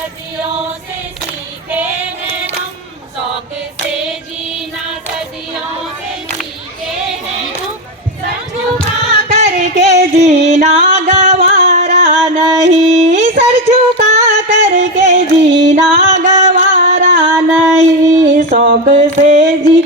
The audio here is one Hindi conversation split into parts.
सदियों से सीखे हैं हम, शौक से जीना सदियों से सीखे हैं हम। सर झुका करके जीना गवारा नहीं, सर झुका करके जीना गवारा नहीं। शौक से जी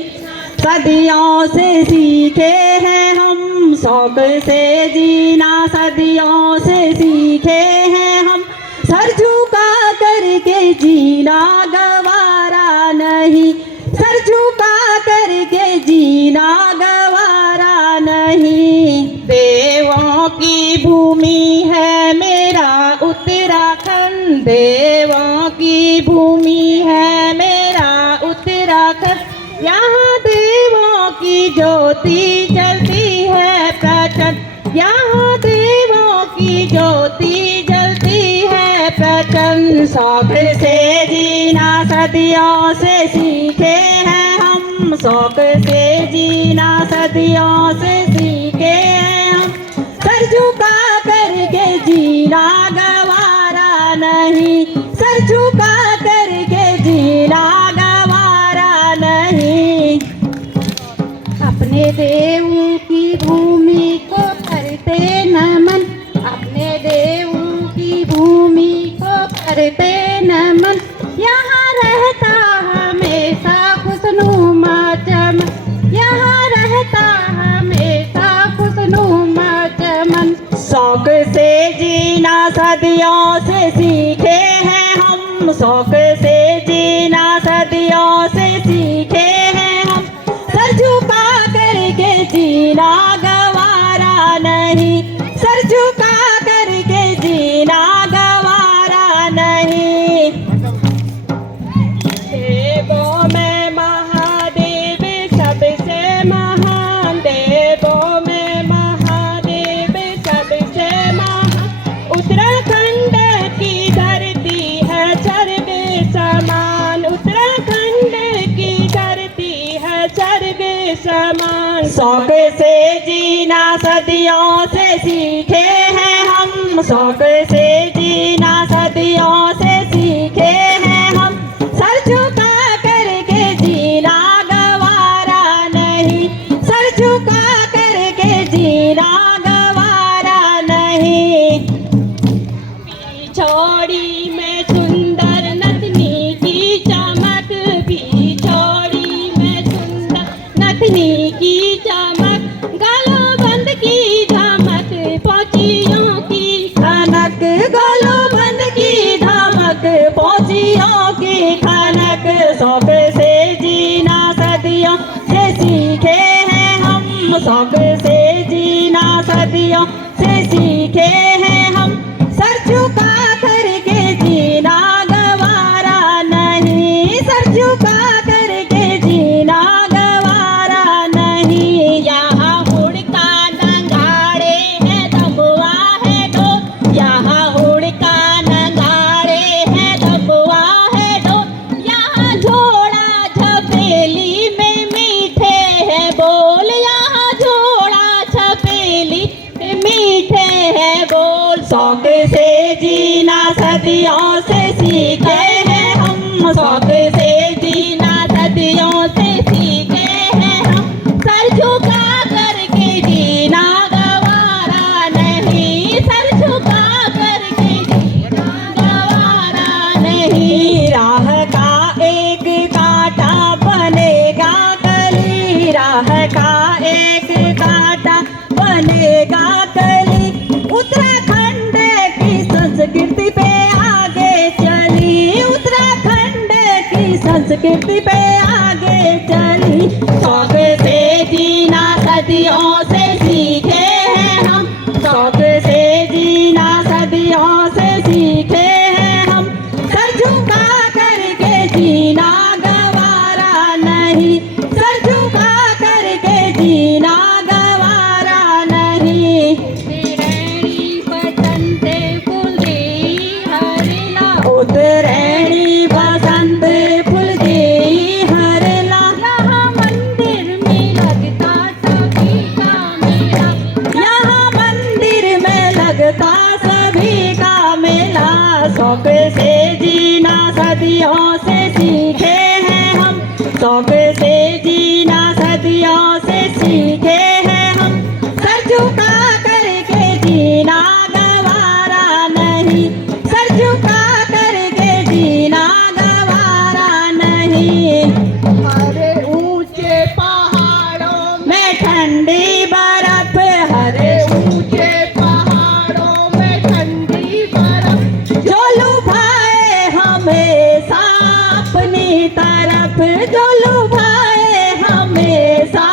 सदियों से सीखे हैं हम, शौक से जीना सदियों से सीखे हैं हम। सर झुका करके जीना गवारा नहीं, सर झुका करके जीना गवारा नहीं। देवों की भूमि है मेरा उत्तराखंड, देवों की भूमि है मेरा उत्तराखंड। यहाँ देवों की ज्योति जलती है प्रचंड, यहाँ देवों की ज्योति जलती है प्रचंड। शौक से जीना सदियों से सीखे हैं हम, शौक से जीना सदियों से सीखे हैं हम। सर झुका करके जीना गवारा नहीं, सर झुका करके जीना गवारा नहीं। अपने देवों की भूमि को करते नमन, अपने देवों की भूमि को करते नमन। यहाँ रहता हमेशा खुशनुमा चमन, यहाँ रहता हमेशा खुशनुमा चमन। शौक से जीना सदियों से सीखे हैं हम, शौक से जीना सदियों से सीखे हैं हम। सर झुका करके जीना गवारा नहीं, सर झुका करके जीना गवारा नहीं। देवों में महादेव सबसे महान, देवों में महादेव सबसे महान। उत्तराखंड की धरती है स्वर्ग समान, उत्तराखंड की धरती है स्वर्ग समान। शौक से जीना सदियों से सीखे हैं हम, शौक से जीना सदियों से सीखे हैं हम। सर झुका करके जीना गवारा नहीं, सर झुका करके जीना गवारा नहीं। पिछोड़ी में सुंदर नथनी की चमक, पिछोड़ी में सुंदर नथनी की चमक। गलों बंद की धमक पहुंचियों की खनक, गलों बंद की धमक पहुंचियों की खनक। शौक से जीना सदियों से सीखे हैं हम, शौक से जीना सदियों से सीखे हैं हम। सर झुका करके जीना गवारा नहीं, सर झुका करके जीना गवारा नहीं। यहाँ हुड़का नंगाड़े है दबुआ है डो, यहाँ हुड़का नंगाड़े है दबुआ है डो। यहाँ झोड़ा झपेली में मीठे है बोल, यहाँ झोड़ा झपेली में मीठे है बोल। शौक से जीना सदियों से सीखे हैं हम, शौक से जीना सदियों से सीखे हैं हम। सर झुका करके जीना गवारा नहीं, सर झुका करके जीना गवारा नहीं। राह का एक कांटा बनेगा कली, राह का एक कांटा बनेगा कली। उत्तराखंड की संस्कृति पे आगे चली, उत्तराखंड की संस्कृति पे आगे चली। शौक से जीना सदियों से सीखे हैं हम, शौक से जीना सदियों से सीखे हैं हम। सर झुका करके जीना गवारा नहीं, सर झुका करके जीना गवारा नहीं। उत्तरैणी बसंत फूल दे सदियों से सीखे हैं हम, शौक से जीना सदियों से सीखे हैं हम। सर झुका करके जीना गवारा नहीं, सर झुका करके जीना गवारा नहीं। हरे ऊंचे पहाड़ों मैं ठंडी बर्फ, हरे ऊंचे पहाड़ों में ठंडी बर्फ जो लुभाए हमेशा अपनी तरफ, जो लुभाए हमेशा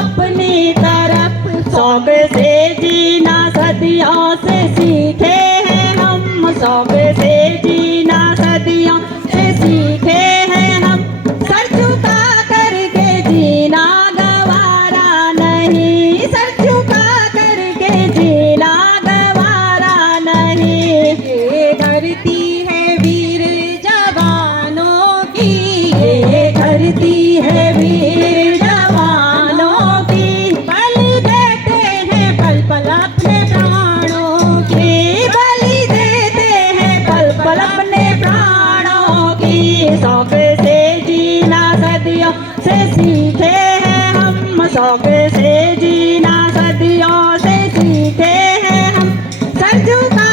अपनी तरफ। शौक से जीना सदियों से सीखे हैं हम, शौक से जीना सदियों से सीखे हैं हम। सर झुका करके जीना गवारा नहीं, सर झुका करके जीना गवारा नहीं। ये धरती है वीर जवानों की, ये धरती है वीर जवानों की, बलि देते हैं पल पल अपने प्राणों की। की बलि देते हैं पल पल अपने प्राणों की। शौक से जीना सदियों से सीखे हैं हम, शौक से जीना सदियों से सीखे हैं हम। सर झुका